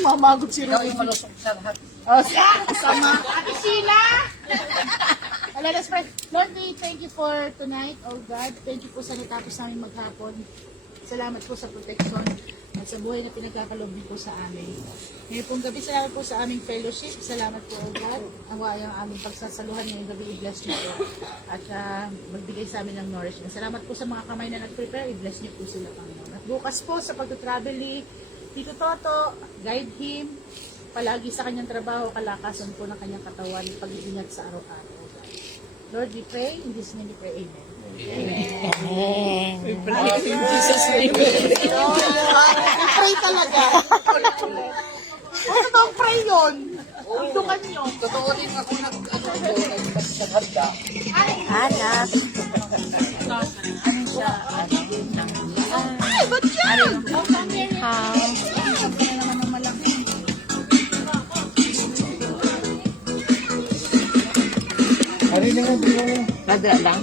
Mamagot si Ikaw Rudy. yung malusok sa lahat. Sama. Ate Sheila! Let us pray. Lord, we thank you for tonight, oh God. Thank you po sa natapos namin maghapon. Salamat po sa protection at sa buhay na pinagkakaloob niyo po sa amin. Ngayon pong gabi, salamat po sa aming fellowship. Salamat po, oh God. Ang wayang aming pagsasaluhan ngayong gabi, i-bless niyo po. At magbigay sa amin ng nourishment. Salamat po sa mga kamay na nag-prepare, i-bless niyo po sila, Panginoon. At bukas po sa pag-travel ni Tito Toto, guide him. Palagi sa kanyang trabaho, kalakasan po ng kanyang katawan, pag-iingat sa araw-araw. Lord, we pray. In this name we pray. Amen. Amen. In Jesus' name. Pray talaga. Ano bang pray yun? Tuntukan nyo. Totoo din ako sa handa. Anak. Ay, ba't yan? How? Ano yung nga din mo? Badra lang.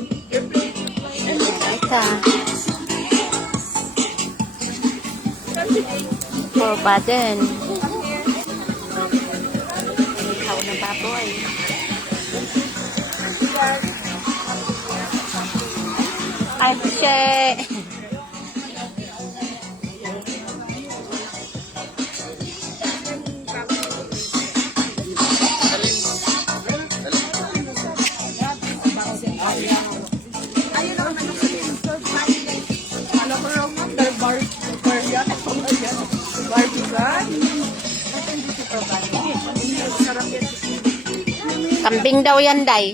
Ika. For baden. Ikaw na baboy. Ay, shit. Kambing daw yan, Day.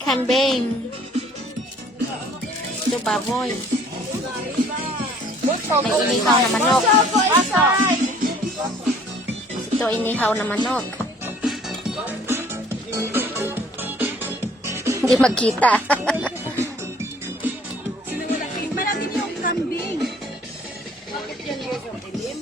Kambing. Ito, baboy. May inihaw na manok. Ito, inihaw na manok. Hindi magkita. Malaki yung kambing. Bakit yan yung ilim?